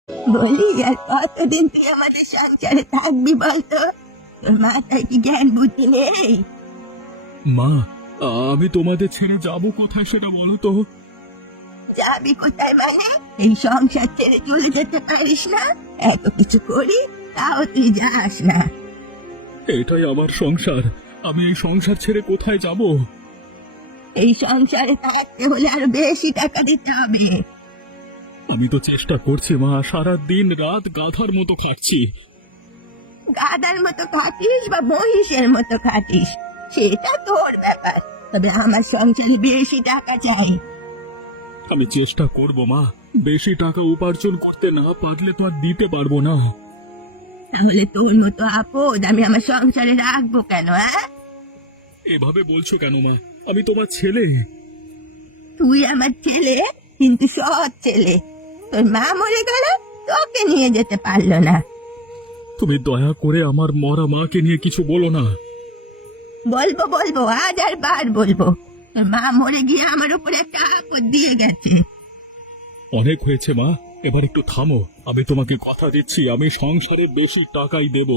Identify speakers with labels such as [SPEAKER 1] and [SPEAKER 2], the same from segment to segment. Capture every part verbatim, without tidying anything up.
[SPEAKER 1] বলি আর কতদিন তুই আমাদের সংসারে থাকবি বলতো? তোর মাথায় কি জ্ঞান বুদ্ধি নেই?
[SPEAKER 2] মা, আমি তোমাদের ছেড়ে যাব কোথায় সেটা বলো তো।
[SPEAKER 1] যাবি কোথায় মানে? এই সংসার ছেড়ে চলে যেতে পারিস না? এত কিছু করি তাও তুই যাস না।
[SPEAKER 2] এটাই আমার সংসার, আমি এই সংসার ছেড়ে কোথায় যাব?
[SPEAKER 1] এই সংসারে থাকতে হলে আরো বেশি টাকা দিতে হবে।
[SPEAKER 2] আমি তো চেষ্টা করছি মা, সারা দিন রাত গাধার মতো খাটছি।
[SPEAKER 1] গাদার মতো খাটিস বা মহিষের মতো খাটিস সেটা তোর ব্যাপার, তবে আমার সংসারে বেশি টাকা চাই।
[SPEAKER 2] আমি চেষ্টা করব মা, বেশি টাকা উপার্জন করতে না পারলে তো আর দিতে পারবো না।
[SPEAKER 1] তাহলে তোর মতো আপদ আমি আমার সংসারে রাখবো কেন? হ্যাঁ,
[SPEAKER 2] এভাবে বলছো কেন মা? আমি তোমার ছেলে।
[SPEAKER 1] তুই আমার ছেলে, কিন্তু সৎ ছেলে। তোর মা মরে গেল, তোকে নিয়ে যেতে পারলো না।
[SPEAKER 2] তুমি দয়া করে আমার মরা মাকে নিয়ে কিছু বলো না।
[SPEAKER 1] বলবো বলবো আজ আর বার বলবো। তোর মা মরে গিয়ে আমার উপরে একটা আপদ দিয়ে গেছে।
[SPEAKER 2] অনেক হয়েছে মা, এবার একটু থামো। আমি তোমাকে কথা দিচ্ছি, আমি সংসারের বেশি টাকাই দেব।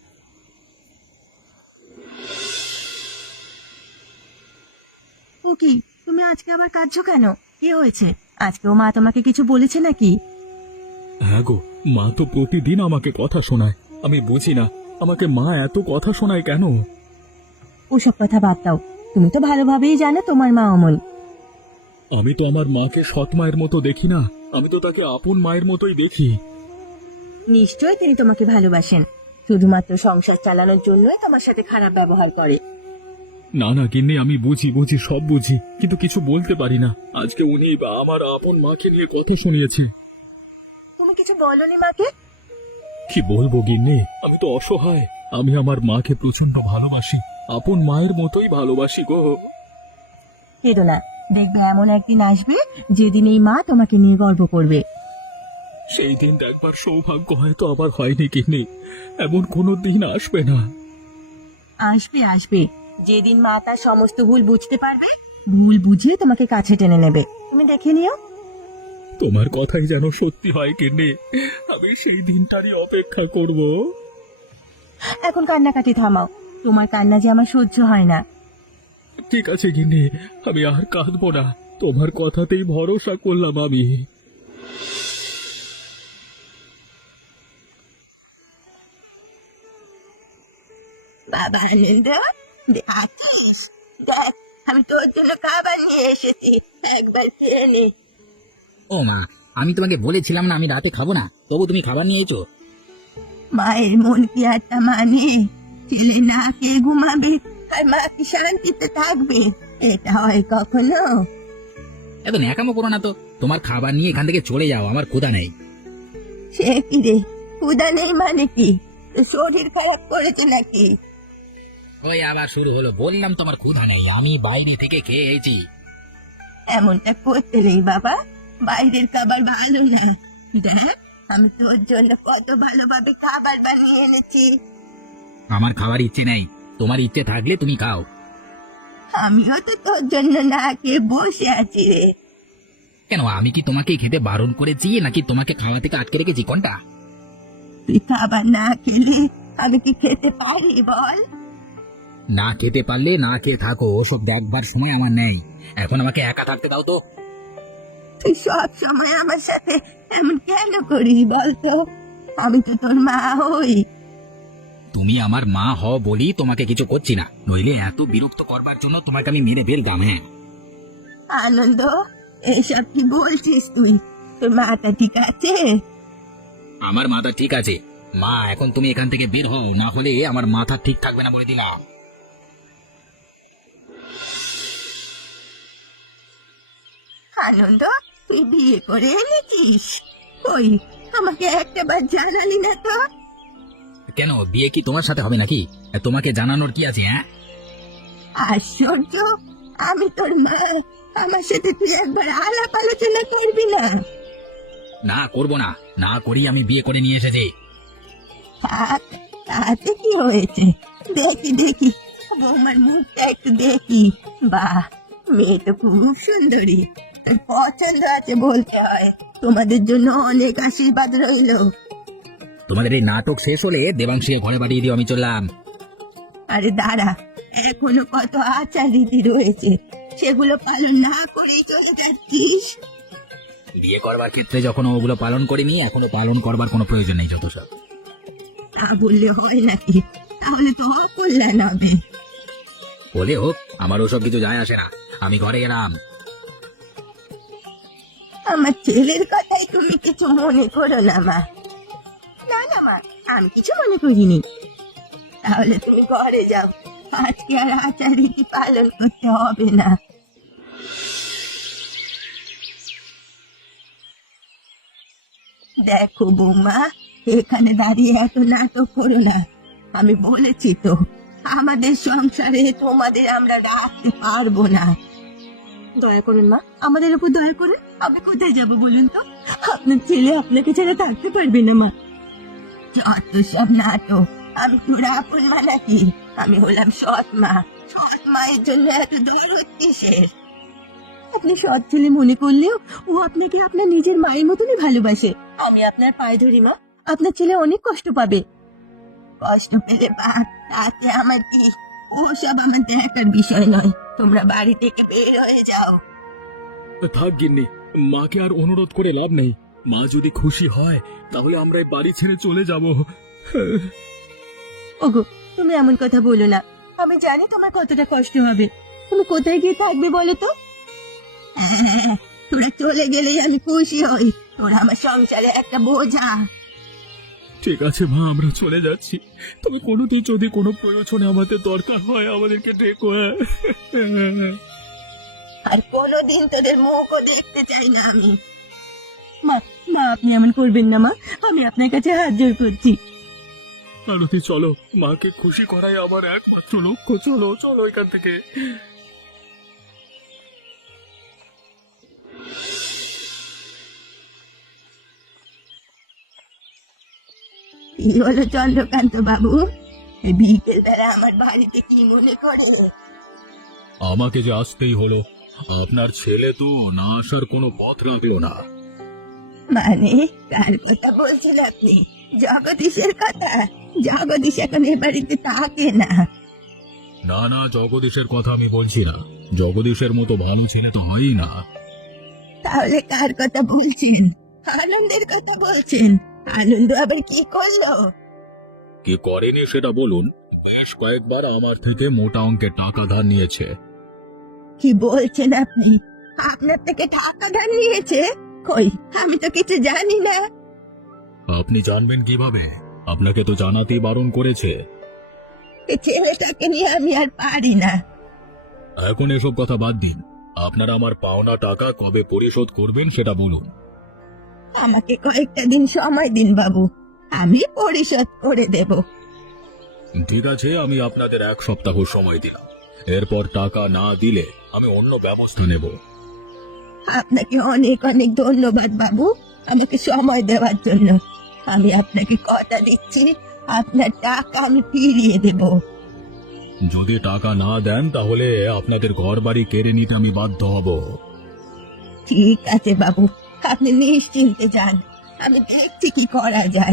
[SPEAKER 1] ও কি, তুমি আজকে আবার কাঁদছো কেন? কি হয়েছে? আজকেও মা তোমাকে কিছু বলেছে নাকি?
[SPEAKER 2] হ্যাঁ গো, মা তো প্রতিদিন আমাকে কথা শোনায়। আমি বুঝি না আমাকে মা এত কথা শোনায় কেন।
[SPEAKER 1] ওসব কথা বাদ দাও, তুমি তো ভালোভাবেই জানো তোমার মা অমল।
[SPEAKER 2] আমি তো আমার মাকে সৎ মায়ের মতো দেখি না, আমি তো তাকে আপন মায়ের মতোই দেখি।
[SPEAKER 1] নিশ্চয়ই তিনি তোমাকে ভালোবাসেন, শুধুমাত্র সংসার চালানোর জন্যই তোমার সাথে খারাপ ব্যবহার করে।
[SPEAKER 2] না না গিন্নি, আমি বুঝি বুঝি সব বুঝি, কিন্তু কিছু বলতে পারি না। আজকে উনি আমার আপন মাকে নিয়ে কথা শুনিয়েছে।
[SPEAKER 1] তুমি কিছু বলনি মাকে?
[SPEAKER 2] কি বলবো গিন্নি, আমি তো অসহায়। আমি আমার মাকে প্রচন্ড ভালোবাসি, আপন মায়ের মতোই ভালোবাসি গো।
[SPEAKER 1] কেঁদো না, দেখবে এমন একদিন আসবে যেদিন এই মা তোমাকে নিয়ে গর্ব করবে।
[SPEAKER 2] সেই দিন দেখবার সৌভাগ্য হয়তো আবার হয়নি গিন্নি, এমন কোনো দিন আসবে না।
[SPEAKER 1] আসবে আসবে, যেদিন মা তার সমস্ত ভুল বুঝতে পারবে, ভুল বুঝিয়ে তোমাকে কাছে টেনে নেবে। তুমি দেখে নিও।
[SPEAKER 2] তোমার কথাই যেন সত্যি হয় গিন্নি, আমি সেই দিনটারই অপেক্ষা করব।
[SPEAKER 1] এখন কান্নাকাটি থামাও, তোমার কান্না যে আমার সহ্য হয় না।
[SPEAKER 2] ঠিক আছে গিন্নি, আমি আর কাঁদবো না, তোমার কথাতেই ভরসা করলাম আমি।
[SPEAKER 1] বাবা আনন্দ, দেখিস, দেখ আমি তোর জন্য খাবার নিয়ে এসেছি, একবার খেয়ে নে।
[SPEAKER 3] ও মা, আমি তোমাকে বলেছিলাম না আমি রাতে খাবো না, তবু তুমি খাবার নিয়ে এসো।
[SPEAKER 1] মায়ের মন কি আর তা মানে? ছেলে না খেয়ে ঘুমাবে আর মা কি শান্তিতে থাকবে? এটা হয় কখনো?
[SPEAKER 3] এত ন্যাকামো করো না তো, তোমার খাবার নিয়ে এখান থেকে চলে যাও, আমার ক্ষুধা নেই।
[SPEAKER 1] সে কি রে, ক্ষুধা নেই মানে কি? তোর শরীর খারাপ করেছে নাকি?
[SPEAKER 3] ওই আবার শুরু হলো, বললাম তোমার ক্ষুধা নেই, আমি বাইরে থেকে খেয়ে এসেছি।
[SPEAKER 1] এমনটা করতে নেই বাবা, বাইরের খাবার ভালো না। দেখ আমি তোর জন্য কত ভালোভাবে খাবার বানিয়ে এনেছি।
[SPEAKER 3] আমার খাবার ইচ্ছে নেই, তোমার ইচ্ছে থাকলে তুমি খাও।
[SPEAKER 1] আমিও তো তোর জন্য না খেয়ে বসে আছি রে।
[SPEAKER 3] কেন, আমি কি তোমাকে খেতে বারণ করেছি নাকি তোমাকে খাওয়া থেকে আটকে রেখেছি কোনটা?
[SPEAKER 1] তুই খাবার না খেলে আমি কি খেতে পারি বল?
[SPEAKER 3] না খেতে পারলে না খেয়ে থাকো, ওসব দেখবার সময় আমার নেই, এখন আমাকে একা থাকতে দাও তো।
[SPEAKER 1] তুই সব সময় আমার সাথে এমন কেন করিস বলতো? আমি তো তোর মা হই।
[SPEAKER 3] তুমি আমার মা হও বলি তোমাকে কিছু করছি না, নইলে এত বিরক্ত করবার জন্য তোমাকে আমি মেরে ফেলতাম। হ্যাঁ
[SPEAKER 1] আনন্দ, এসব কি বলছিস তুই? তোর মাটা ঠিক আছে?
[SPEAKER 3] আমার মাথা ঠিক আছে মা, এখন তুমি এখান থেকে বের হও, না হলে আমার মাথা ঠিক থাকবে না বলে দিলাম।
[SPEAKER 1] আনন্দ, তুই বিয়ে করে এনেছিস? ওই আমাকে একটা বার জানালি না তো?
[SPEAKER 3] কেন, বিয়ে কি তোমার সাথে হবে নাকি? তোমাকে জানানোর কি আছে? হ্যাঁ
[SPEAKER 1] আশ্চর্য, আমি তোর মা, আমার সাথে তুই একবার আলাপ আলোচনা করবি না?
[SPEAKER 3] না করব না, না করি আমি বিয়ে করে নিয়ে এসেছি।
[SPEAKER 1] থাক, তাতে কি হয়েছে? দেখি দেখি বৌমার মুখটা একটু দেখি। বাহ, মেয়ে তো খুব সুন্দরী, তোর পছন্দ আছে বলতে হয়। তোমাদের জন্য অনেক আশীর্বাদ রইলো।
[SPEAKER 3] তোমাদের এই নাটক শেষ হলে দেবাংশীকে ঘরে পাঠিয়ে দিও, আমি চললাম।
[SPEAKER 1] আরে দাঁড়া, এখনো কত আচার রীতি রয়েছে, সেগুলো পালন না করেই চলে যাচ্ছিস।
[SPEAKER 3] বিয়ে করবার ক্ষেত্রে যখন ওগুলো পালন করিনি, এখনো পালন করবার কোনো প্রয়োজন নেই, যত সব।
[SPEAKER 1] তা বললে হয় নাকি? তাহলে তো অকল্যাণ হবে।
[SPEAKER 3] বলে হোক, আমার ওসব কিছু যায় আসে না, আমি ঘরে গেলাম।
[SPEAKER 1] আমার ছেলের কথাই তুমি কিছু মনে করো না মা। না না মা, আমি কিছু মনে করিনি। তাহলে তুমি ঘরে যাও, আজকে আর আচার রীতি পালন করতে হবে না। দেখো বৌমা, এখানে দাঁড়িয়ে এত নাটক করো না। আমি বলেছি তো, আমাদের সংসারে তোমাদের আমরা রাখতে পারবো না। দয়া করুন মা, আমাদের উপর দয়া করুন। আমি কোথায় যাব বলুন তো? আপনার ছেলে আপনাকে ছেড়ে থাকতে পারবে না মা। যত সব নাটক, আমি তোর আপন মা নাকি? আমি হলাম সৎ মা। সৎ মায়ের জন্য এত দরদ কিসের? আপনি সৎ ছেলে মনে করলেও ও আপনাকে আপনার নিজের মায়ের মতনই ভালোবাসে। আমি আপনার পায়ে ধরি মা, আপনার ছেলে অনেক কষ্ট পাবে। কষ্ট পেলে বা তাতে আমার কি? ওসব আমার দেখার বিষয় নয়। তোমরা বাড়ি থেকে বের হয়ে যাও।
[SPEAKER 2] থাক গিন্নি, মাকে আর অনুরোধ করে লাভ নেই। মা যদি খুশি হয় তাহলে আমরা এই বাড়ি ছেড়ে চলে যাব।
[SPEAKER 1] ওগো, তুমি এমন কথা বলো না। আমি জানি তোমার কতটা কষ্ট হবে। তুমি কোথায় গিয়ে থাকবে বলো তো? হ্যাঁ, তোরা চলে গেলেই আমি খুশি হই। তোরা আমার সংসারে একটা বোঝা।
[SPEAKER 2] ঠিক আছে মা, আমরা চলে যাচ্ছি। তবে কোনোদিন যদি কোনো প্রয়োজনে আমাদের দরকার হয় আমাদেরকে ডেকো। হ্যাঁ?
[SPEAKER 1] আর কোনোদিন তোদের মুখও দেখতে চাই না আমি। মা, মা আপনি এমন করবেন না মা, আমি আপনার কাছে হাত জোর করছি।
[SPEAKER 2] আরতি চলো, মাকে খুশি করাই আমার একমাত্র লক্ষ্য। চলো চলো এখান থেকে।
[SPEAKER 1] কি হলো চন্দ্রকান্ত বাবু? এই বিকেল বেলা আমার বাড়িতে কি মনে করে?
[SPEAKER 2] আমাকে যে আসতেই হলো। আপনার ছেলে তো না আসার কোনো পথ রাখলো না।
[SPEAKER 1] মানে কার কথা বলছেন আপনি? জগদীশের কথা? জগদীশ এখন এ বাড়িতে থাকে না।
[SPEAKER 2] না না, জগদীশের কথা আমি বলছি না। জগদীশের মতো ভালো ছেলে তো হয়ই না।
[SPEAKER 1] তাহলে কার কথা বলছেন? আনন্দের কথা বলছেন? আনন্দ আবার কি করলো?
[SPEAKER 2] কি করেনি সেটা বলুন। বেশ কয়েকবার আমার থেকে মোটা অঙ্কের টাকা ধার নিয়েছে।
[SPEAKER 1] কি বলছেন আপনি? আপনার থেকে টাকা ধার নিয়েছে? কই, আমি তো কিছু জানি না।
[SPEAKER 2] আপনি জানবেন কিভাবে? আপনাকে তো জানাতেই বারণ করেছে।
[SPEAKER 1] এই ছেলেটাকে নিয়ে আমি আর পারি না।
[SPEAKER 2] এখন এসব কথা বাদ দিন। আপনারা আমার পাওনা টাকা কবে পরিশোধ করবেন সেটা বলুন।
[SPEAKER 1] আমাকে কয়েকটা দিন সময় দিন বাবু, আমি পরিশোধ করে দেব।
[SPEAKER 2] ঠিক আছে, আমি আপনাদের এক সপ্তাহ সময় দিলাম। এরপর টাকা না দিলে আমি অন্য ব্যবস্থা নেব।
[SPEAKER 1] আপনাকে অনেক অনেক ধন্যবাদ বাবু, আমাকে সময় দেওয়ার জন্য। আমি আপনাকে কথা দিচ্ছি, আপনার টাকা আমি ফিরিয়ে দেব।
[SPEAKER 2] যদি টাকা না দেন তাহলে আপনাদের ঘর বাড়ি কেড়ে নিতে আমি বাধ্য হব।
[SPEAKER 1] ঠিক আছে বাবু, আপনি নিশ্চিন্তে যান, আমি দেখছি কি করা যায়।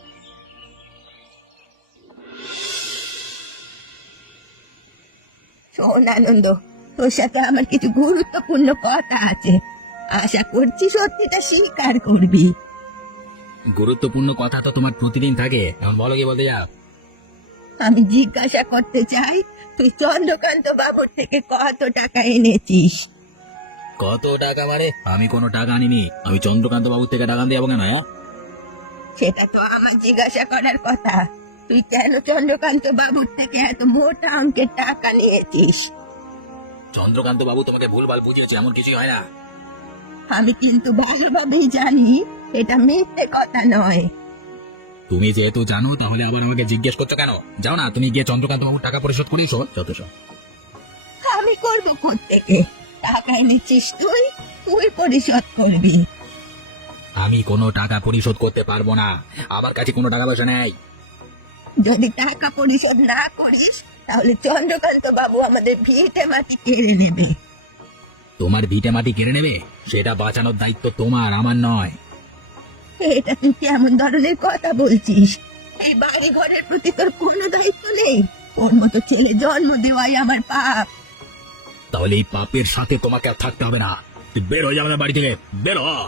[SPEAKER 1] শোন আনন্দ, তোর সাথে আমার কিছু গুরুত্বপূর্ণ কথা আছে। আশা করছি সত্যিটা স্বীকার করবি।
[SPEAKER 3] গুরুত্বপূর্ণ কথা তো তোমার প্রতিদিন থাকে, এখন বলো কি বলতে যাও।
[SPEAKER 1] আমি জিজ্ঞাসা করতে চাই, তুই চন্দ্রকান্ত বাবুর থেকে কত টাকা এনেছিস?
[SPEAKER 3] কত টাকা মানে? আমি কোনো টাকা আনিনি। আমি চন্দ্রকান্ত বাবুর থেকে টাকা দিয়ে যাবো কেন? হ্যাঁ,
[SPEAKER 1] সেটা তো আমার জিজ্ঞাসা করার কথা। তুই কেন চন্দ্রকান্ত বাবুর থেকে এত মোটা অঙ্কের টাকা নিয়েছিস?
[SPEAKER 3] চন্দ্রকান্ত বাবু তোমাকে ভুলভাল বুঝিয়েছে, এমন কিছুই হয় না।
[SPEAKER 1] আমি কিন্তু ভালোভাবেই জানি এটা মিথ্যে কথা নয়।
[SPEAKER 3] তুমি যেহেতু জানো তাহলে আবার আমাকে জিজ্ঞেস করছো কেন? যাও না, তুমি গিয়ে চন্দ্রকান্ত বাবুর টাকা পরিশোধ করেই শোন যত সব।
[SPEAKER 1] আমি করবো কোত্থেকে? টাকা এনেছিস তুই, তুই পরিশোধ করবি।
[SPEAKER 3] আমি কোনো টাকা পরিশোধ করতে পারবো না, আমার কাছে কোনো টাকা পয়সা নেই।
[SPEAKER 1] যদি টাকা পরিশোধ না করিস তাহলে চন্দ্রকান্ত বাবু আমাদের ভিটে মাটি কেড়ে নেবে।
[SPEAKER 3] তোমার ভিটে মাটি কেড়ে নেবে, সেটা বাঁচানোর দায়িত্ব তোমার, আমার নয়।
[SPEAKER 1] এটা তুই কেমন ধরনের কথা বলছিস? এই বাড়ি ঘরের প্রতি তোর কোনো দায়িত্ব নেই? ওর মতো ছেলে জন্ম দেওয়াই আমার পাপ।
[SPEAKER 3] তাহলে এই পাপের সাথে তোমাকে আর থাকতে হবে না। তুই বের হয়ে যাবে না বাড়ি থেকে, বের হ।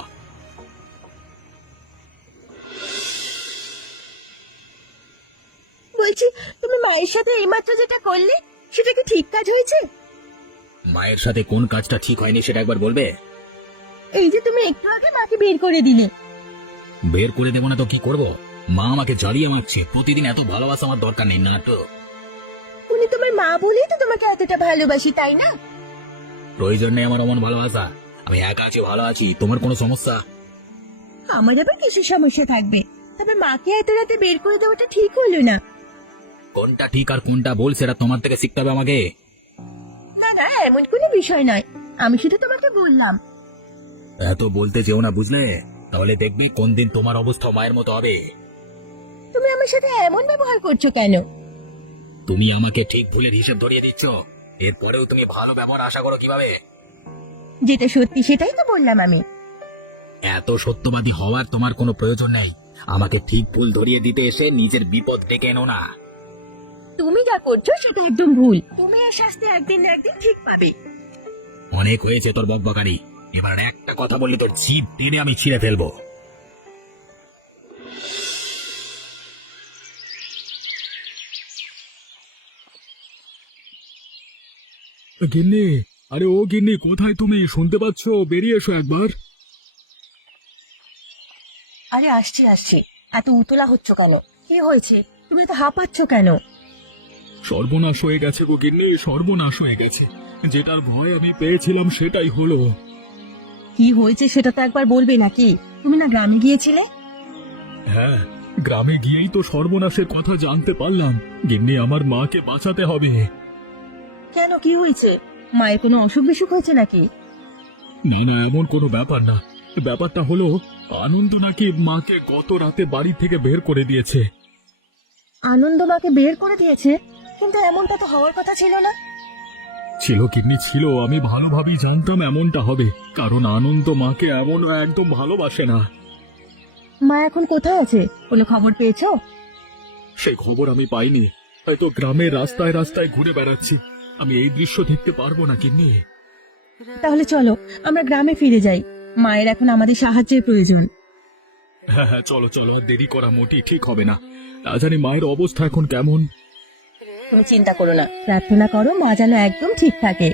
[SPEAKER 1] বলছি, তুমি মায়ের সাথে এইমাত্র যেটা করলে সেটা কি ঠিক কাজ হয়েছে?
[SPEAKER 3] মায়ের সাথে কোন কাজটা ঠিক হয়নি সেটা একবার বলবে?
[SPEAKER 1] এই যে তুমি একটু আগে মাকে বের করে দিলে।
[SPEAKER 3] বের করে দেবো না তো কি করব? মা আমাকে জ্বালিয়ে মারছে, প্রতিদিন এত ভালোবাসা আমার দরকার নেই না তো।
[SPEAKER 1] উনি তোমার মা বলেই তো তোমাকে এতটা ভালোবাসি, তাই না?
[SPEAKER 3] প্রয়োজন নেই আমার অমন ভালোবাসা, আমি একা আছি, ভালো আছি। তোমার কোনো সমস্যা?
[SPEAKER 1] আমার আবার কিছু সমস্যা থাকবে? তবে মাকে এত রাতে বের করে দেওয়াটা ঠিক হলো না।
[SPEAKER 3] কোনটা ঠিক আর কোনটা ভুল সেটা তোমার থেকে শিখতে হবে আমাকে।
[SPEAKER 1] না না, এমন কোনো বিষয় নয়, আমি শুধু তোমাকে বললাম।
[SPEAKER 3] এত বলতে যেও না, বুঝলে? তাহলে দেখবি কোন দিন তোমার অবস্থা মায়ের মতো হবে।
[SPEAKER 1] তুমি আমার সাথে এমন ব্যবহার করছো কেন?
[SPEAKER 3] তুমি আমাকে ঠিক ভুলের হিসেব ধরিয়ে দিচ্ছ, এরপরেও তুমি ভালো ব্যবহার আশা করো কিভাবে?
[SPEAKER 1] যেটা সত্যি সেটাই তো বললাম আমি।
[SPEAKER 3] এত সত্যবাদী হওয়ার তোমার কোনো প্রয়োজন নেই। আমাকে ঠিক ভুল ধরিয়ে দিতে এসে নিজের বিপদ ডেকে এনো না।
[SPEAKER 1] তুমি যা করছো সেটা একদম ভুল। তুমি এর শাস্তি একদিন না একদিন ঠিক পাবে।
[SPEAKER 3] অনেক হয়েছে তোর বকবকারি, এবার একটা কথা বললে তোর জিভ টেনে আমি ছিঁড়ে ফেলবো।
[SPEAKER 2] গিন্নি, আরে ও গিন্নি, কোথায় তুমি? শুনতে পাচ্ছ? বেরিয়ে এসো একবার।
[SPEAKER 1] আরে আসছি আসছি, এত উতলা হচ্ছ কেন? কি হয়েছে? তুমি তো হাঁপাচ্ছ কেন?
[SPEAKER 2] সর্বনাশ হয়ে গেছে গো গিন্নি, সর্বনাশ হয়ে গেছে। যেটার ভয় আমি পেয়েছিলাম সেটাই হলো।
[SPEAKER 1] কি হয়েছে সেটা তো একবার বলবে নাকি? তুমি না গ্রামে গিয়েছিলে?
[SPEAKER 2] হ্যাঁ, গ্রামে গিয়েই তো সর্বনাশের কথা জানতে পারলাম। গিন্নি, আমার মাকে বাঁচাতে হবে।
[SPEAKER 1] কেন, কি হয়েছে? মায়ের কোনো অসুখ বিসুখ হয়েছে নাকি?
[SPEAKER 2] না না, এমন কোনো ব্যাপার না। ব্যাপারটা হলো, আনন্দ নাকি মাকে গত রাতে বাড়ি থেকে বের করে দিয়েছে।
[SPEAKER 1] আনন্দ মাকে বের করে দিয়েছে? কিন্তু এমনটা তো হওয়ার কথা ছিল না।
[SPEAKER 2] ছিল গিন্নি, ছিল। আমি ভালোভাবেই জানতাম এমনটা হবে, কারণ আনন্দ মাকে এমন একদম ভালোবাসে না।
[SPEAKER 1] মা এখন কোথায় আছে? কোনো খবর পেয়েছো?
[SPEAKER 2] সেই খবর আমি পাইনি, হয়তো গ্রামের রাস্তায় রাস্তায় ঘুরে বেড়াচ্ছি। আমি এই দৃশ্য দেখতে পারবো না গিন্নি।
[SPEAKER 1] তাহলে চলো আমরা গ্রামে ফিরে যাই। মায়ের এখন আমাদের সাহায্যের প্রয়োজন।
[SPEAKER 2] হ্যাঁ হ্যাঁ, চলো চলো, আর দেরি করা মোটেই ঠিক হবে না। না জানি মায়ের অবস্থা এখন কেমন।
[SPEAKER 1] তুমি চিন্তা করো না, প্রার্থনা করো মা যেন একদম ঠিক থাকে।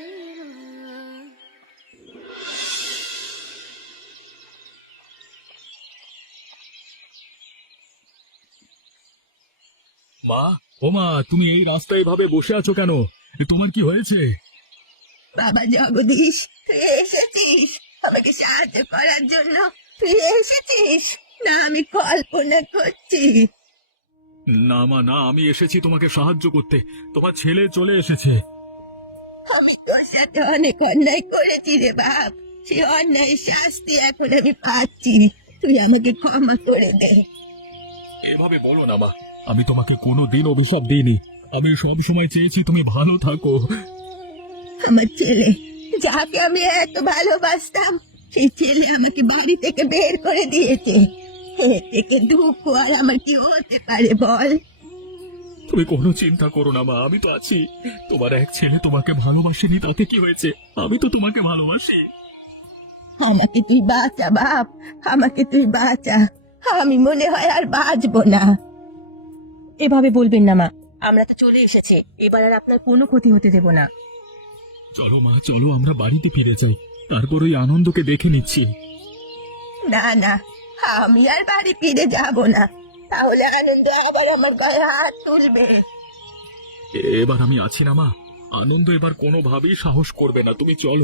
[SPEAKER 2] মা, ও মা, তুমি এই রাস্তায় ভাবে বসে আছো কেন? তোমার কি হয়েছে?
[SPEAKER 1] বাবা জগদীশ, তুই এসেছিস আমাকে সাহায্য করার জন্য? তুই এসেছিস? না আমি কল্পনা করছি?
[SPEAKER 2] না মা, না, আমি এসেছি তোমাকে সাহায্য করতে। তোমার ছেলে চলে এসেছে।
[SPEAKER 1] আমি তোর সাথে অনেক অন্যায় করেছি রে বাপ, সে অন্যায় শাস্তি এখন আমি পাচ্ছি। তুই আমাকে ক্ষমা করে দে।
[SPEAKER 2] এভাবে বলো না মা, আমি তোমাকে কোনোদিন অভিশাপ দিইনি। আমি সব সময় চেয়েছি তুমি ভালো থাকো।
[SPEAKER 1] আমার ছেলে, যাকে আমি এত ভালোবাসতাম, সেই ছেলে আমাকে বাড়ি থেকে বের করে দিয়েছে। এর থেকে দুঃখ আর আমার কি হতে পারে বল?
[SPEAKER 2] তুমি কোনো চিন্তা করো না মা, আমি তো আছি। তোমার এক ছেলে তোমাকে ভালোবাসেনি, তাতে কি হয়েছে? আমি তো তোমাকে ভালোবাসি।
[SPEAKER 1] আমাকে তুই বাঁচা বাপ, আমাকে তুই বাঁচা। আমি মনে হয় আর বাঁচবো না। এভাবে বলবেন না মা, আমরা তো চলে এসেছি, এবার আর আপনার কোনো ক্ষতি হতে দেব না।
[SPEAKER 2] চলো মা, চলো আমরা বাড়িতে ফিরে যাই, তারপর ওই আনন্দকে দেখে নিচ্ছি।
[SPEAKER 1] না না, আমি আর বাড়ি ফিরে যাব না, তাহলে আনন্দ আবার আমার গায়ে হাত তুলবে।
[SPEAKER 2] এ- এবার আমি আছি না মা, আনন্দ এবার কোনোভাবেই সাহস করবে না। তুমি চলো।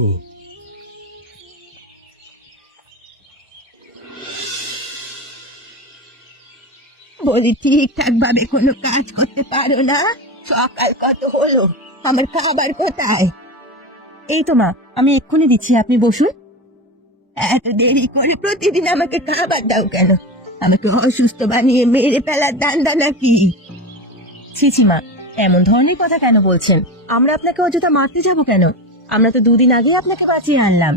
[SPEAKER 1] বলি, ঠিকঠাক ভাবে কোনো কাজ করতে পারো না? সকাল কত হলো, আমার খাবার কোথায়? এই তো মা, আমি এক্ষুনি দিচ্ছি, আপনি বসুন। এত দেরি করে প্রতিদিন আমাকে খাবার দাও কেন? আমাকে অসুস্থ বানিয়ে মেরে ফেলার দান্দা নাকি? ছি ছি মা, এমন ধরনের কথা কেন বলছেন? আমরা আপনাকে অযথা মারতে যাব কেন? আমরা তো দুদিন আগে আপনাকে বাঁচিয়ে আনলাম।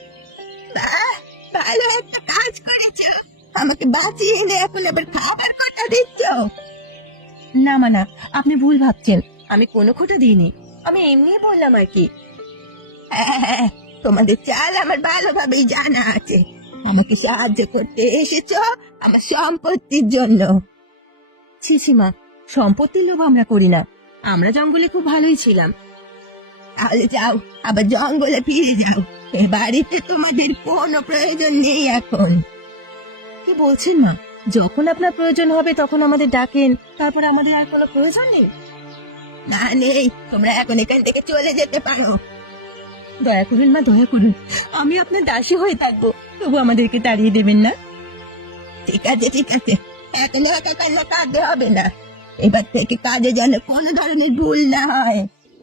[SPEAKER 1] ভালো একটা কাজ করেছো, আমাকে বাঁচিয়ে এনে এখন আবার খাবার কথা দিচ্ছ। না মা না, আপনি ভুল ভাবছেন, আমি কোনো খোটা দিইনি, আমি এমনি বললাম আর কি। হ্যাঁ, তোমাদের চাল আমার ভালোভাবেই জানা আছে। আমাকে সাহায্য করতে এসেছো আমার সম্পত্তির জন্য। ছি মা, সম্পত্তির লোভ আমরা করি না, আমরা জঙ্গলে খুব ভালোই ছিলাম। তাহলে যাও, আবার জঙ্গলে ফিরে যাও, এ বাড়িতে তোমাদের কোনো প্রয়োজন নেই এখন। কি বলছেন মা? যখন আপনার প্রয়োজন হবে তখন আমাদের ডাকেন, তারপর আমাদের আর কোনো প্রয়োজন নেই? না নেই, তোমরা এখন এখান থেকে চলে যেতে পারো। দয়া করুন মা, দয়া করুন, আমি আপনার দাসী হয়ে থাকবো, তবু আমাদেরকে তাড়িয়ে দেবেন না। ঠিক আছে ঠিক আছে, এখন একা কান্না কাঁদতে হবে না, এবার থেকে কাজে যেন কোনো ধরনের ভুল না হয়।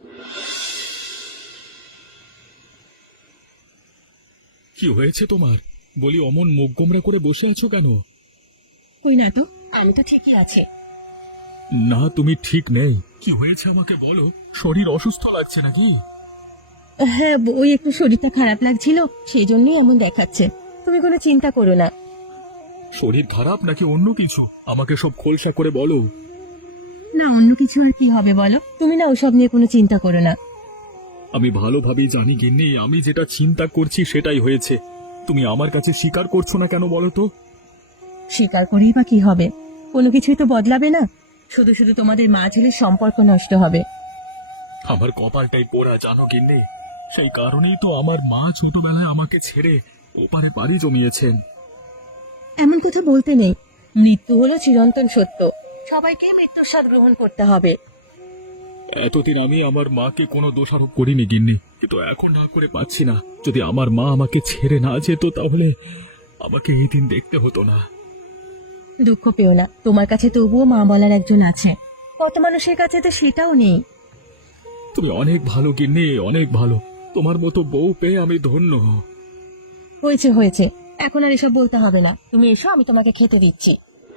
[SPEAKER 2] কি হয়েছে তোমার? বলি, অমন মুখ গোমরা করে বসে আছো কেন?
[SPEAKER 1] কই না তো, আমি তো ঠিকই আছি।
[SPEAKER 2] না, তুমি ঠিক নেই। কি হয়েছে আমাকে বলো, শরীর অসুস্থ লাগছে নাকি?
[SPEAKER 1] হ্যাঁ, ওই একটু শরীরটা খারাপ লাগছিল, সেই জন্যই এমন দেখাচ্ছে। তুমি কোনো চিন্তা করো না।
[SPEAKER 2] শরীর খারাপ নাকি অন্য কিছু? আমাকে সব খোলসা করে বলো।
[SPEAKER 1] না, অন্য কিছু আর কি হবে বলো, তুমি না ওসব নিয়ে কোনো চিন্তা করো না।
[SPEAKER 2] আমি ভালোভাবেই জানি গিন্নি, আমি যেটা চিন্তা করছি সেটাই হয়েছে। তুমি আমার কাছে স্বীকার করছো না কেন বলো তো?
[SPEAKER 1] স্বীকার করেই বা কি হবে, কোনো কিছুই তো বদলাবে না, শুধু শুধু তোমাদের মা ছেলের সম্পর্ক নষ্ট হবে।
[SPEAKER 2] আমার কপালটাই পোড়া জানো গিন্নি, সেই কারণেই তো আমার মা ছোটবেলায় আমাকে ছেড়ে ওপারে বাড়ি জমিয়েছেন।
[SPEAKER 1] এমন কথা বলতে নেই, মৃত্যু হলো চিরন্তন সত্য, সবাইকে মৃত্যুর স্বাদ গ্রহণ করতে হবে।
[SPEAKER 2] এতদিন আমি আমার মাকে কোনো দোষারোপ করিনি গিন্নি, কিন্তু এখন না করে পাচ্ছি না। যদি আমার মা আমাকে ছেড়ে না যেত তাহলে আমাকে এই দিন দেখতে হতো না।
[SPEAKER 1] দুঃখ পেও না, তোমার কাছে তবুও মা বলার একজন আছে, কত মানুষের কাছে তো সেটাও নেই।
[SPEAKER 2] তুমি অনেক ভালো গিন্নি, অনেক ভালো। তোমার মতো বউ পেয়ে আমি ধন্য।
[SPEAKER 1] হয়েছে হয়েছে, এখন আর এসব বলতে হবে না, তুমি এসো, আমি তোমাকে খেতে দিচ্ছি।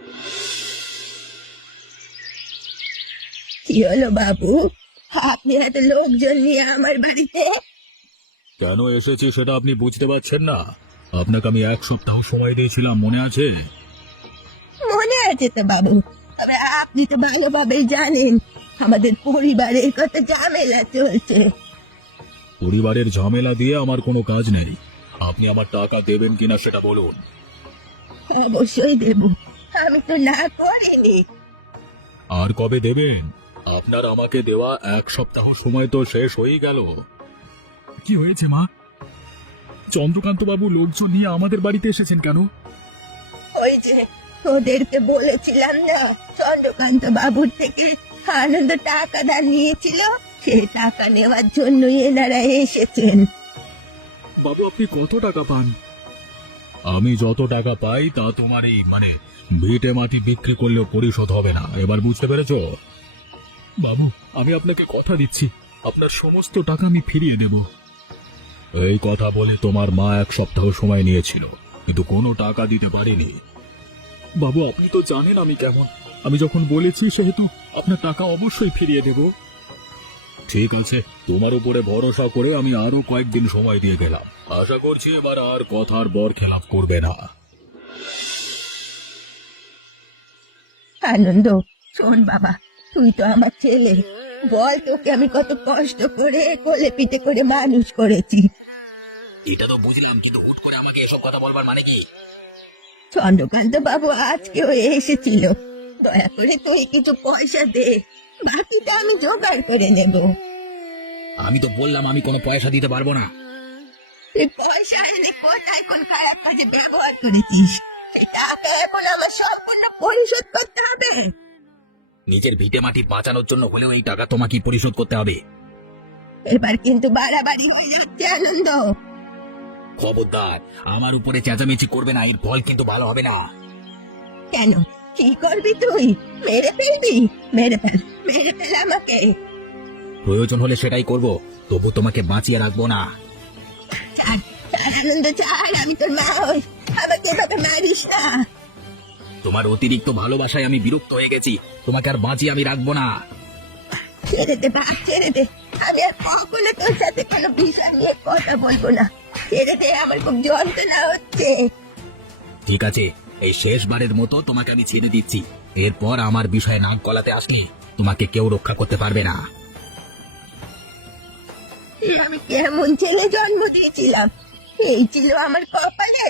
[SPEAKER 1] কি হলো বাবু, আপনি এত লোকজন নিয়ে আমার বাড়িতে?
[SPEAKER 2] কেন এসেছি সেটা আপনি বুঝতে পারছেন না? আপনাকে আমি এক সপ্তাহ সময় দিয়েছিলাম, মনে আছে?
[SPEAKER 1] মনে আছে তো বাবু, তবে আপনি তো ভালোভাবেই জানেন আমাদের পরিবারের কত ঝামেলা চলছে।
[SPEAKER 2] পরিবারের ঝামেলা দিয়ে আমার কোনো কাজ নেই। আপনি আমার টাকা দেবেন কিনা সেটা বলুন।
[SPEAKER 1] অবশ্যই দেব, আমি তো না করিনি।
[SPEAKER 2] আর কবে দেবেন? আপনার আমাকে দেওয়া এক সপ্তাহ সময় তো শেষ হয়ে গেল। কি হয়েছে মা? চন্দ্রকান্ত বাবু লোকজন নিয়ে আমাদের বাড়িতে এসেছেন কেন?
[SPEAKER 1] ওই যে ওদেরকে বলেছিলাম না, চন্দ্রকান্ত বাবুর থেকে আনন্দ টাকা ধার নিয়েছিল, সে টাকা নেওয়ার জন্যই এনারা এসেছেন।
[SPEAKER 2] বাবু, আপনি কত টাকা পান? আমি যত টাকা পাই তা তোমার এই মানে ভিটে মাটি বিক্রি করলেও পরিশোধ হবে না। এবার বুঝতে পেরেছো? বাবু, আমি আপনাকে কথা দিচ্ছি, আপনার সমস্ত টাকা আমি ফিরিয়ে দেব। এই কথা বলে তোমার মা এক সপ্তাহ সময় নিয়েছিল, কিন্তু কোনো টাকা দিতে পারেনি। বাবু, আপনি তো জানেন আমি কেমন। আমি যখন বলেছি সেহেতু আপনার টাকা অবশ্যই ফিরিয়ে দেব। ঠিক আছে, তোমার উপরে ভরসা করে আমি আরো কয়েকদিন সময় দিয়ে গেলাম। আশা করছি এবার আর কথার বর খেলাপ করবে না।
[SPEAKER 1] আনন্দ, শোন বাবা, তুই তো আমার ছেলে, বল তোকে আমি কত কষ্ট করে কোলে পিঠে করে মানুষ করেছি।
[SPEAKER 3] এটা তো বুঝলাম, কিন্তু হুট করে আমাকে এসব কথা বলবার মানে কি?
[SPEAKER 1] চন্দ্রকান্ত বাবু আজকেও এসেছিল, দয়া করে তুই কিছু পয়সা দে, বাকিটা আমি জোগাড় করে নেব।
[SPEAKER 3] আমি তো বললাম আমি কোনো পয়সা দিতে পারবো না।
[SPEAKER 1] তুই পয়সা এনে কোথায় কোন খারাপ কাজে ব্যবহার করেছিস, সে টাকা এখন আমার সম্পূর্ণ পরিশোধ করতে হবে।
[SPEAKER 3] নিজের ভিটে মাটি বাঁচানোর জন্য হলেও এই টাকা তোমাকে পরিশোধ করতে হবে।
[SPEAKER 1] এবার কিন্তু বাড়াবাড়ি হয়ে যাচ্ছে আনন্দ।
[SPEAKER 3] খবরদার, আমার উপরে চেঁচামেচি করবে না, এর ফল কিন্তু ভালো হবে না।
[SPEAKER 1] কেন, কি করবি তুই? মেরে ফেলবি? মেরে ফেল, মেরে ফেল আমাকে।
[SPEAKER 3] প্রয়োজন হলে সেটাই করব, তবু তোমাকে বাঁচিয়ে রাখবো না।
[SPEAKER 1] ছাড়, ছাড় আনন্দ, ছাড়, আমি তোর মা হই, আমাকে এভাবে মারিস না।
[SPEAKER 3] তোমার অতিরিক্ত ভালোবাসায় আমি বিরক্ত হয়ে গেছি, তোমাকে আর বাঁচিয়ে আমি রাখবো না।
[SPEAKER 1] ছেড়ে দে বা, ছেড়ে দে, আমি আর কখনো তোর সাথে কোনো বিষয় নিয়ে কথা বলবো না। ছেড়ে দে, আমার খুব যন্ত্রণা হচ্ছে।
[SPEAKER 3] ঠিক আছে, এই শেষবারের মতো তোমাকে আমি ছেড়ে দিচ্ছি। এরপর আমার বিষয়ে নাক গলাতে আসলে তোমাকে কেউ রক্ষা করতে পারবে না।
[SPEAKER 1] এ আমি কেমন ছেলে জন্ম দিয়েছিলাম, এই ছিল আমার কপালে।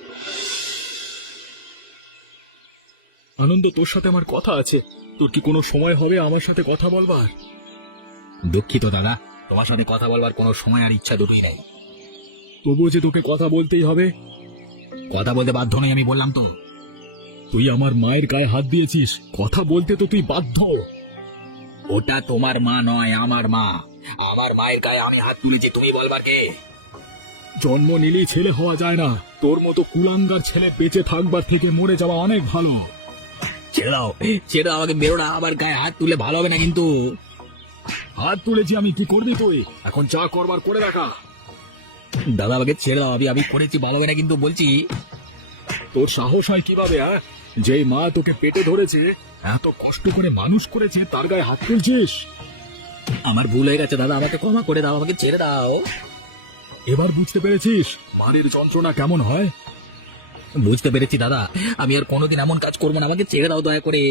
[SPEAKER 2] আনন্দ, তোর সাথে আমার কথা আছে। তোর কি কোনো সময় হবে আমার সাথে কথা বলবার?
[SPEAKER 3] দুঃখিত দাদা, তোমার সাথে কথা বলবার কোনো সময় আর ইচ্ছা দুটোই নেই।
[SPEAKER 2] তবুও যে তোকে কথা বলতেই হবে।
[SPEAKER 3] কথা বলতে বাধ্য নই, আমি বললাম তো।
[SPEAKER 2] তুই আমার মায়ের গায়ে হাত দিয়েছিস, কথা বলতে তো তুই বাধ্য।
[SPEAKER 3] ওটা তোমার মা নয়, আমার মা। আমার মায়ের গায়ে আমি হাত তুলেছি, তুমি বলবার কে?
[SPEAKER 2] জন্ম নিলেই ছেলে হওয়া যায় না। তোর মতো কুলাঙ্গার ছেলে বেঁচে থাকবার থেকে মরে যাওয়া অনেক ভালো।
[SPEAKER 3] ছেড়ে দাও, ছেড়ে দাও, আমাকে বেরো না। আমার গায়ে হাত তুলে ভালো হবে না কিন্তু।
[SPEAKER 2] হাত তুলেছি আমি, কি করবি তুই? এখন যা করবার করে রাখা।
[SPEAKER 3] দাদা আমাকে ছেড়ে দাও, আমি আমি করেছি, ভালো হবে না কিন্তু বলছি।
[SPEAKER 2] তোর সাহস হয় কিভাবে? হ্যাঁ, যেই মা তোকে পেটে ধরেছে, এত কষ্ট করে মানুষ করেছে, তার গায়ে হাত তুলছিস?
[SPEAKER 3] আমার ভুল হয়ে গেছে দাদা, আমাকে ক্ষমা করে দাও, আমাকে ছেড়ে দাও।
[SPEAKER 2] এবার বুঝতে পেরেছিস মায়ের যন্ত্রণা কেমন হয়?
[SPEAKER 3] বুঝতে পেরেছি দাদা, আমি আর কোনোদিন এমন কাজ করবো না, আমাকে ছেড়ে দাও দয়া করে।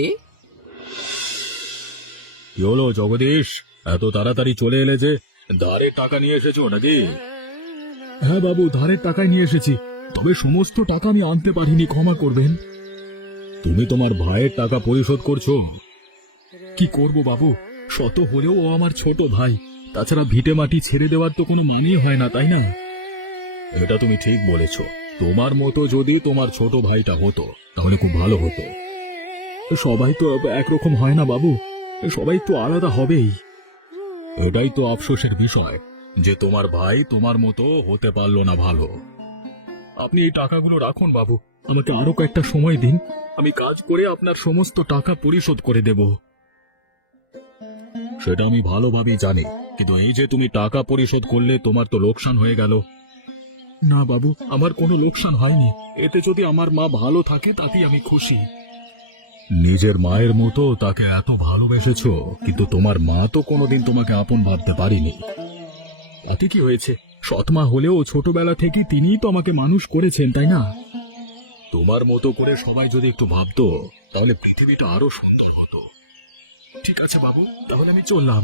[SPEAKER 2] কি হলো জগদীশ, এত তাড়াতাড়ি চলে এলে যে? ধারের টাকা নিয়ে এসেছো নাকি? হ্যাঁ বাবু, ধারের টাকায় নিয়ে এসেছি, তবে সমস্ত টাকা আমি আনতে পারিনি, ক্ষমা করবেন। তুমি তোমার ভাইয়ের টাকা পরিশোধ করছো? কি করব বাবু, শত হলেও ও আমার ছোট ভাই। তাছাড়া ভিটে মাটি ছেড়ে দেওয়ার তো কোনো মানেই হয় না, তাই না? এটা তুমি ঠিক বলেছ। তোমার মতো যদি তোমার ছোট ভাইটা হতো তাহলে খুব ভালো হতো। সবাই তো একরকম হয় না বাবু, সবাই তো আলাদা হবেই। এটাই তো আফসোসের বিষয় যে তোমার ভাই তোমার মতো হতে পারলো না ভালো। আপনি এই টাকাগুলো রাখুন বাবু, আমাকে আরো কয়েকটা সময় দিন, আমি কাজ করে আপনার সমস্ত টাকা পরিশোধ করে দেব। সেটা আমি ভালোভাবেই জানি, কিন্তু এই যে তুমি টাকা পরিশোধ করলে তোমার তো লোকসান হয়ে গেল। না বাবু, আমার কোনো লোকসান হয়নি। এতে যদি আমার মা ভালো থাকে তাতেই আমি খুশি। নিজের মায়ের মতো তাকে এত ভালোবেসেছো, কিন্তু তোমার মা তো কোনোদিন তোমাকে আপন ভাবতে পারেনি। তাতে কি হয়েছে? সৎমা হলেও ছোটবেলা থেকে তিনিই তো আমাকে মানুষ করেছেন, তাই না? তোমার মতো করে সবাই যদি একটু ভাবতো তাহলে পৃথিবীটা আরো সুন্দর হতো। ঠিক আছে বাবু, তাহলে আমি চললাম।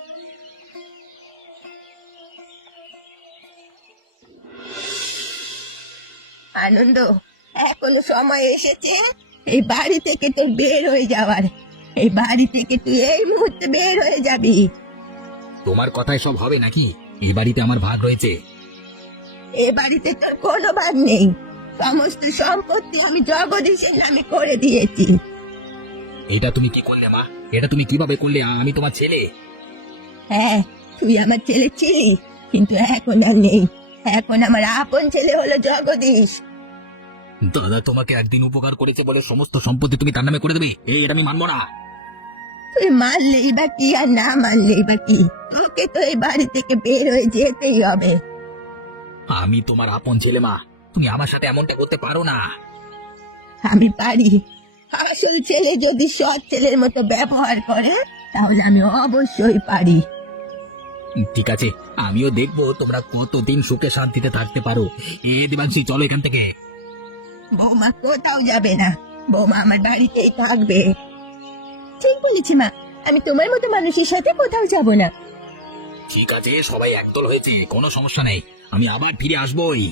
[SPEAKER 1] আনন্দ, এখনো সময় এসেছে এই বাড়ি থেকে তোর বের হয়ে যাওয়ার। এই বাড়ি থেকে তুই এই মুহূর্তে বের হয়ে যাবি।
[SPEAKER 3] তোমার কথায় সব হবে নাকি? এই বাড়িতে আমার ভাগ রয়েছে।
[SPEAKER 1] এ বাড়িতে তোর কোনো ভাগ নেই। সমস্ত সম্পত্তি আমি জগদীশের নামে করে দিয়েছি।
[SPEAKER 3] এটা তুমি কি করলে মা? এটা তুমি কিভাবে করলে? আমি তোমার ছেলে।
[SPEAKER 1] হ্যাঁ, তুই আমার ছেলে ছিলি, কিন্তু এখন আর নেই। এখন আমার আপন ছেলে হলো জগদীশ।
[SPEAKER 3] দাদা তোমাকে একদিন উপকার করেছে বলে সমস্ত সম্পত্তি তুমি তার নামে করে দেবে? এই এটা আমি মানবো না।
[SPEAKER 1] তুই মানলেই বা কি আর না মানলেই বা কি, তোকে তো এই বাড়ি থেকে বের হয়ে যেতেই হবে।
[SPEAKER 3] আমি তোমার আপন ছেলে মা, তুমি আমার সাথে এমনটা করতে পারো না।
[SPEAKER 1] আমি পারি। আসল ছেলে যদি সৎ ছেলের মতো ব্যবহার করে তাহলে আমি অবশ্যই পারি।
[SPEAKER 3] ঠিক আছে, আমিও দেখবো তোমরা কতদিন সুখে শান্তিতে থাকতে পারো। এ দেবাংশী, চলো এখান থেকে।
[SPEAKER 1] বৌমা কোথাও যাবে না, বৌমা আমার বাড়িতেই থাকবে। ঠিক বলেছি মা, আমি তোমার মতো মানুষের সাথে কোথাও যাব না।
[SPEAKER 3] ঠিক আছে, সবাই একদল হয়েছে, কোনো সমস্যা নেই, আমি আবার ফিরে আসবোই।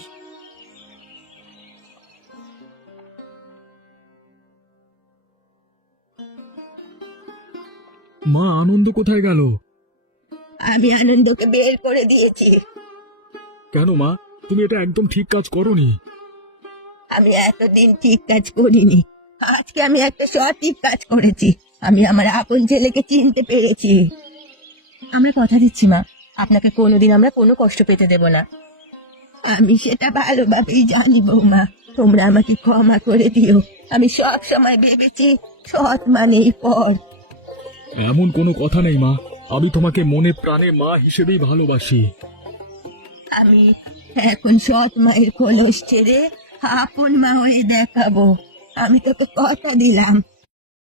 [SPEAKER 2] মা, আনন্দ কোথায় গেল?
[SPEAKER 1] আমি আনন্দকে বের করে দিয়েছি।
[SPEAKER 2] কেন মা, তুমি এটা একদম ঠিক কাজ করোনি।
[SPEAKER 1] আমি এতদিন ঠিক কাজ করিনি, আজকে আমি একটা সঠিক কাজ করেছি। আমি আমার আপন ছেলেকে চিনতে পেরেছি। আমরা কথা দিচ্ছি মা, আপনাকে কোনোদিন আমরা কোনো কষ্ট পেতে দেব না। আমি সেটা ভালোভাবেই জানি বৌমা, তোমরা আমাকে ক্ষমা করে দিও। আমি সব সময় ভেবেছি সৎ মানেই পর।
[SPEAKER 2] এমন কোনো কথা নেই মা, আমি তোমাকে মনে প্রাণে মা হিসেবেই ভালোবাসি।
[SPEAKER 1] আমি এখন সৎ মায়ের খোলস ছেড়ে আপন মা হয়ে দেখাবো। আমি তোকে কথা দিলাম,